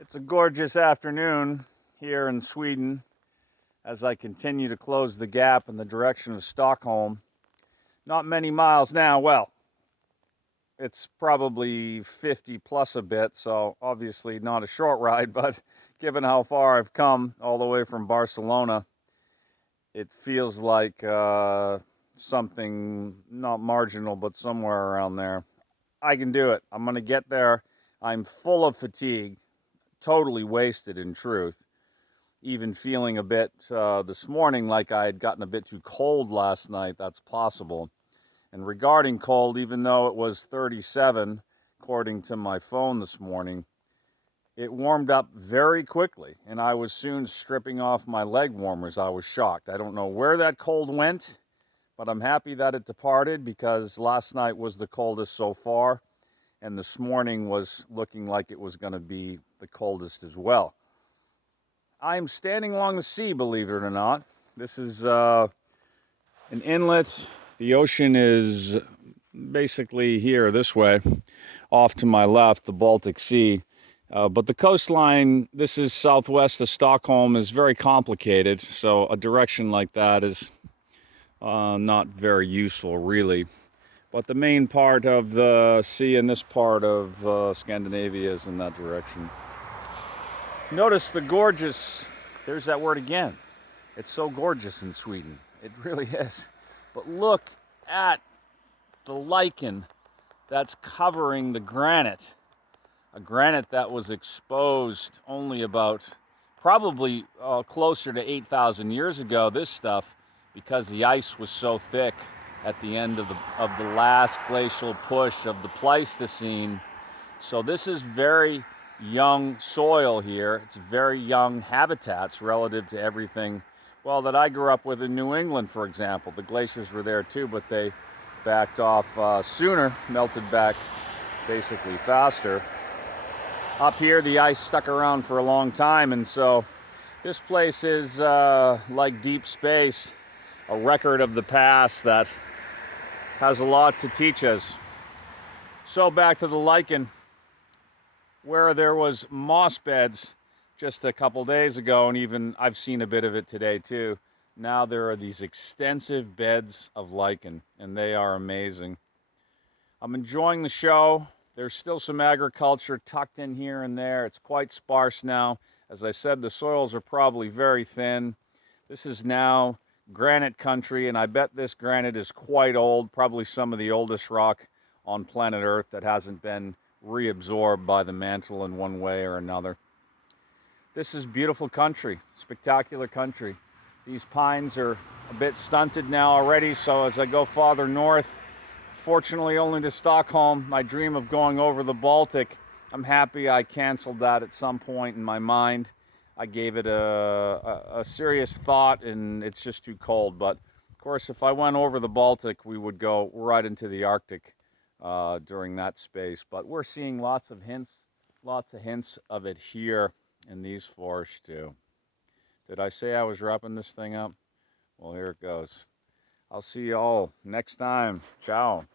It's a gorgeous afternoon here in Sweden as I continue to close the gap in the direction of Stockholm. Not many miles now. Well, it's probably 50 plus a bit, so obviously not a short ride, but given how far I've come all the way from Barcelona, it feels like something not marginal, but somewhere around there. I can do it. I'm going to get there. I'm full of fatigue, totally wasted in truth. Even feeling a bit this morning like I had gotten a bit too cold last night. That's possible. And regarding cold, even though it was 37, according to my phone this morning, it warmed up very quickly, and I was soon stripping off my leg warmers. I was shocked. I don't know where that cold went, but I'm happy that it departed because last night was the coldest so far, and this morning was looking like it was going to be the coldest as well. I'm standing along the sea, believe it or not. This is an inlet. The ocean is basically here, this way, off to my left, the Baltic Sea. But the coastline, this is southwest of Stockholm, is very complicated. So a direction like that is not very useful, really. But the main part of the sea in this part of Scandinavia is in that direction. Notice the gorgeous, there's that word again. It's so gorgeous in Sweden. It really is. But look at the lichen that's covering the granite. A granite that was exposed only about, probably closer to 8,000 years ago, this stuff, because the ice was so thick at the end of the last glacial push of the Pleistocene. So this is very young soil here. It's very young habitats relative to everything, well, that I grew up with in New England, for example. The glaciers were there too, but they backed off sooner, melted back basically faster. Up here, the ice stuck around for a long time, and so this place is like deep space, a record of the past that has a lot to teach us. So back to the lichen, where there was moss beds just a couple days ago, and even I've seen a bit of it today too. Now there are these extensive beds of lichen, and they are amazing. I'm enjoying the show. There's still some agriculture tucked in here and there. It's quite sparse now. As I said, the soils are probably very thin. This is now granite country, and I bet this granite is quite old, probably some of the oldest rock on planet Earth that hasn't been reabsorbed by the mantle in one way or another. This is beautiful country, spectacular country. These pines are a bit stunted now already, so as I go farther north, fortunately only to Stockholm, my dream of going over the Baltic, I'm happy I canceled that at some point in my mind. I gave it a serious thought, and it's just too cold. But of course, if I went over the Baltic, we would go right into the Arctic during that space. But we're seeing lots of hints of it here in these forests too. Did I say I was wrapping this thing up? Well, here it goes. I'll see you all next time. Ciao.